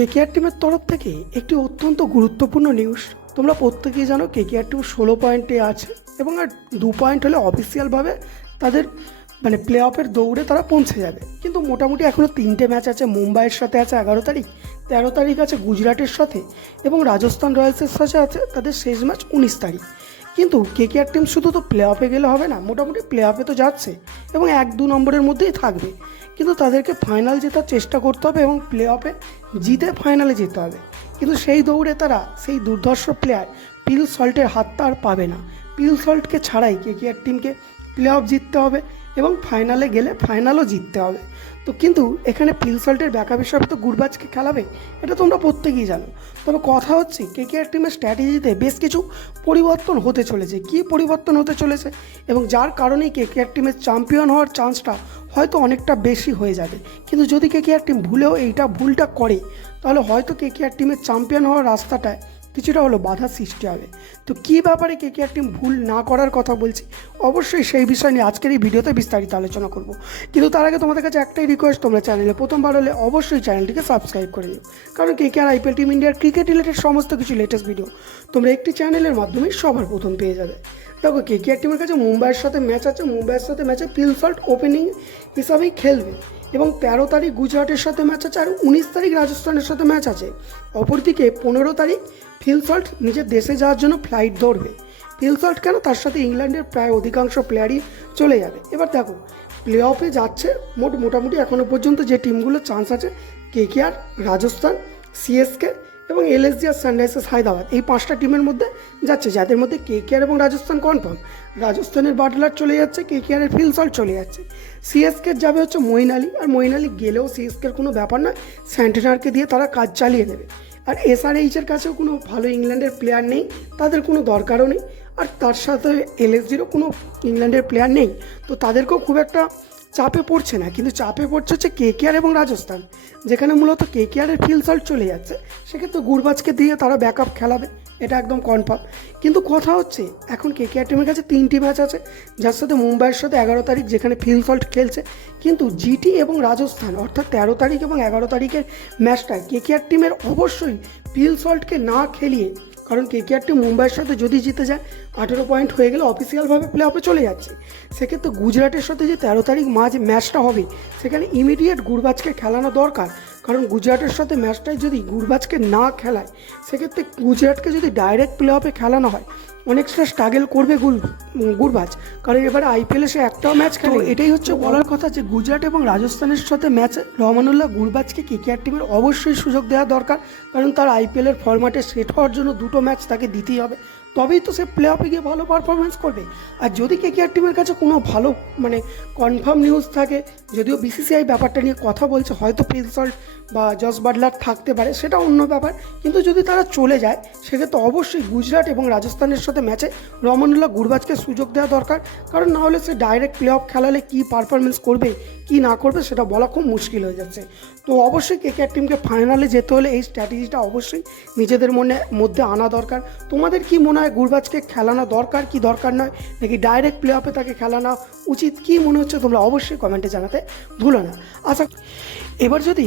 KKR টিমের তরফ থেকে একটি অত্যন্ত গুরুত্বপূর্ণ নিউজ। তোমরা প্রত্যেকেই জানো কেকেআর টিম 16 পয়েন্টে আছে এবং আর 2 পয়েন্ট হলে অফিসিয়ালভাবে তাদের প্লে অফের দৌড়ে তারা পৌঁছে যাবে। কিন্তু মোটামুটি এখনও 3টে ম্যাচ আছে। মুম্বাইয়ের সাথে আছে 11 তারিখ, 13 তারিখ আছে গুজরাটের সাথে এবং রাজস্থান রয়্যালসের সাথে আছে তাদের শেষ ম্যাচ 19 তারিখ। কিন্তু কেকেআর টিম শুধু তো প্লে অফে গেলে হবে না, মোটামুটি প্লে অফে তো যাচ্ছে এবং 1-2 নম্বরের মধ্যেই থাকবে, কিন্তু তাদেরকে ফাইনাল জেতার চেষ্টা করতে হবে এবং প্লে অফে জিতে ফাইনালে যেতে হবে। কিন্তু সেই দৌড়ে তারা সেই দুর্ধর্ষ প্লেয়ার পিল সল্টের হাতটা আর পাবে না। পিল সল্টকে ছাড়াই কেকেআর টিমকে প্লে অফ জিততে হবে এবং ফাইনালে গেলে ফাইনালও জিততে হবে। তো কিন্তু এখানে পিল সল্টের ব্যাকআপ হিসাবে তো গুরবাজকে খেলাবে, এটা তোমরা প্রত্যেকেই জানো। তবে কথা হচ্ছে কেকেআর টিমের স্ট্র্যাটেজিতে বেশ কিছু পরিবর্তন হতে চলেছে। কী পরিবর্তন হতে চলেছে এবং যার কারণেই কেকেআর টিমের চ্যাম্পিয়ন হওয়ার চান্সটা হয়তো অনেকটা বেশি হয়ে যাবে। কিন্তু যদি কেকেআর টিম ভুলেও ভুলটা করে, তাহলে হয়তো কেকেআর টিমের চ্যাম্পিয়ন হওয়ার রাস্তাটায় কিছুটা হলো বাধা সৃষ্টি হবে। তো কী ব্যাপারে কেকেআর টিম ভুল না করার কথা বলছি, অবশ্যই সেই বিষয় নিয়ে আজকের এই ভিডিওতে বিস্তারিত আলোচনা করব। কিন্তু তার আগে তোমাদের কাছে একটাই রিকোয়েস্ট, তোমরা চ্যানেলে প্রথমবার হলে অবশ্যই চ্যানেলটিকে সাবস্ক্রাইব করে দিও, কারণ কেকেআর আইপিএল টিম ইন্ডিয়ার ক্রিকেট রিলেটেড সমস্ত কিছু লেটেস্ট ভিডিও তোমরা একটি চ্যানেলের মাধ্যমে সবার প্রথম পেয়ে যাবে। দেখো কেকেআর টিমের কাছে মুম্বাইয়ের সাথে ম্যাচ আছে। মুম্বাইয়ের সাথে ম্যাচে পিল সল্ট ওপেনিং হিসাবেই খেলবে এবং 13 তারিখ গুজরাটের সাথে ম্যাচ আছে আর 19 তারিখ রাজস্থানের সাথে ম্যাচ আছে। অপরদিকে 15 তারিখ পিল সল্ট নিজের দেশে যাওয়ার জন্য ফ্লাইট ধরবে। পিল সল্ট কেন, তার সাথে ইংল্যান্ডের প্রায় অধিকাংশ প্লেয়ারই চলে যাবে। এবার দেখো প্লে অফে যাচ্ছে মোটামুটি এখনও পর্যন্ত যে টিমগুলোর চান্স আছে, কেকেআর, রাজস্থান, সিএসকে এবং এলএসজি আর সানরাইজার্স হায়দ্রাবাদ, এই 5টা টিমের মধ্যে যাচ্ছে, যাদের মধ্যে কেকেআর এবং রাজস্থান কনফার্ম। রাজস্থানের বাটলার চলে যাচ্ছে, কেকেআরের পিল সল্ট চলে যাচ্ছে। সিএসকের যাবে হচ্ছে মঈন আলী, আর মঈন আলী গেলেও সিএসকের কোনো ব্যাপার নয়, স্যান্টেনারকে দিয়ে তারা কাজ চালিয়ে নেবে। আর এসআরএইচের কাছেও কোনো ভালো ইংল্যান্ডের প্লেয়ার নেই, তাদের কোনো দরকারও নেই। আর তার সাথে এলএসজিরও কোনো ইংল্যান্ডের প্লেয়ার নেই, তো তাদেরকেও খুব একটা চাপে পড়ছে না। কিন্তু চাপে পড়ছে হচ্ছে কেকেআর এবং রাজস্থান, যেখানে মূলত কেকেআরের পিল সল্ট চলে যাচ্ছে, সেক্ষেত্রে গুরবাজকে দিয়ে তারা ব্যাকআপ খেলাবে, এটা একদম কনফার্ম। কিন্তু কথা হচ্ছে এখন কেকেআর টিমের কাছে 3টি ম্যাচ আছে, যার সাথে মুম্বাইয়ের সাথে 11 তারিখ যেখানে পিল সল্ট খেলছে। কিন্তু জিটি এবং রাজস্থান অর্থাৎ 13 তারিখ এবং 11 তারিখের ম্যাচটায় কেকেআর টিমের অবশ্যই পিল সল্টকে না খেলিয়ে, কারণ কেকেআর টিম মুম্বাইয়ের সাথে যদি জিতে যায় 18 পয়েন্ট হয়ে গেলে অফিসিয়ালভাবে প্লে অফে চলে যাচ্ছে। সেক্ষেত্রে গুজরাটের সাথে যে 13 তারিখ ম্যাচটা হবে, সেখানে ইমিডিয়েট গুরবাজকে খেলানো দরকার। কারণ গুজরাটের সাথে ম্যাচটাই যদি গুরবাজকে না খেলায়, সেক্ষেত্রে গুজরাটকে যদি ডাইরেক্ট প্লে অফে খেলানো হয়, অনেকটা স্ট্রাগল করবে গুরবাজ, কারণ এবারে আইপিএলে সে একটাও ম্যাচ খেলে। এটাই হচ্ছে বলার কথা যে গুজরাট এবং রাজস্থানের সাথে ম্যাচ রহমানুল্লাহ গুরবাজকে কেকেআর টিমের অবশ্যই সুযোগ দেওয়া দরকার, কারণ তার আইপিএলের ফরম্যাটে সেট হওয়ার জন্য 2টো ম্যাচ তাকে দিতেই হবে, তবেই তো সে প্লে অফে গিয়ে ভালো পারফরমেন্স করবে। আর যদি কেকেআর টিমের কাছে কোনো ভালো কনফার্ম নিউজ থাকে, যদিও বিসিসিআই ব্যাপারটা নিয়ে কথা বলছে, হয়তো পিল সল্ট বা জস বাটলার থাকতে পারে, সেটা অন্য ব্যাপার। কিন্তু যদি তারা চলে যায়, সেক্ষেত্রে অবশ্যই গুজরাট এবং রাজস্থানের সাথে ম্যাচে রহমানুল্লাহ গুরবাজকে সুযোগ দেওয়া দরকার, কারণ না হলে সে direct play of খেলালে key performance করবে কি না করবে সেটা বলা খুব মুশকিল হয়ে যাচ্ছে। তো অবশ্যই কেকেআর টিমকে ফাইনালে যেতে হলে এই স্ট্র্যাটেজিটা অবশ্যই নিজেদের মধ্যে আনা দরকার। তোমাদের কি মনে হয়, গুরবাজকে খেলানো দরকার কি দরকার নয়, নাকি ডাইরেক্ট প্লে অফে তাকে খেলানো উচিত, কি মনে হচ্ছে তোমরা অবশ্যই কমেন্টে জানাতে ভুলো না। আচ্ছা, এবার যদি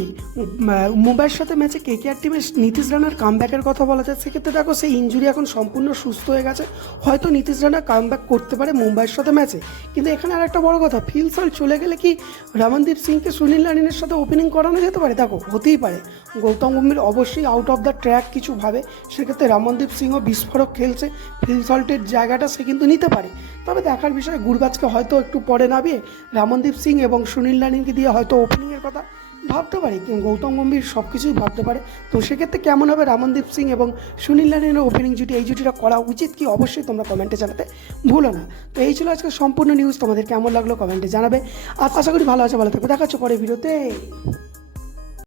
মুম্বাইয়ের সাথে ম্যাচে কেকেআর টিমের নীতিশ রানার কামব্যাকের কথা বলা যায়, সেক্ষেত্রে দেখো সেই ইনজুরি এখন সম্পূর্ণ সুস্থ হয়ে গেছে, হয়তো নীতিশ রানা কামব্যাক করতে পারে মুম্বাইয়ের সাথে ম্যাচে। কিন্তু এখানে আর একটা বড় কথা, পিল সল্ট চলে গেলে কি রমনদীপ সিংকে সুনীল নারিনের সাথে ওপেনিং করানো যেতে পারে? দেখো হতেই পারে, গৌতম গম্ভীর অবশ্যই আউট অফ দ্য ট্র্যাক কিছু ভাবে, সেক্ষেত্রে রমনদীপ সিংও বিস্ফোরক খেলছে, পিল সল্টের জায়গাটা সে কিন্তু নিতে পারে। তবে দেখার বিষয়, গুরবাজকে হয়তো একটু পরে নামিয়ে রমনদীপ সিং এবং সুনীল নারিনকে দিয়ে হয়তো ওপেনিংয়ের কথা ভাবতে পারে, গৌতম গম্ভীর সব কিছুই ভাবতে পারে। তো সেক্ষেত্রে কেমন হবে রমনদীপ সিং এবং সুনীল নারিনের ওপেনিং জুটি, এই জুটিটা করা উচিত কি অবশ্যই তোমরা কমেন্টে জানাতে ভুলো না। তো এই ছিল আজকে সম্পূর্ণ নিউজ, তোমাদের কেমন লাগলো কমেন্টে জানাবে। আর আশা করি ভালো আছে, ভালো থাকবে, দেখা হচ্ছে পরের ভিডিওতে।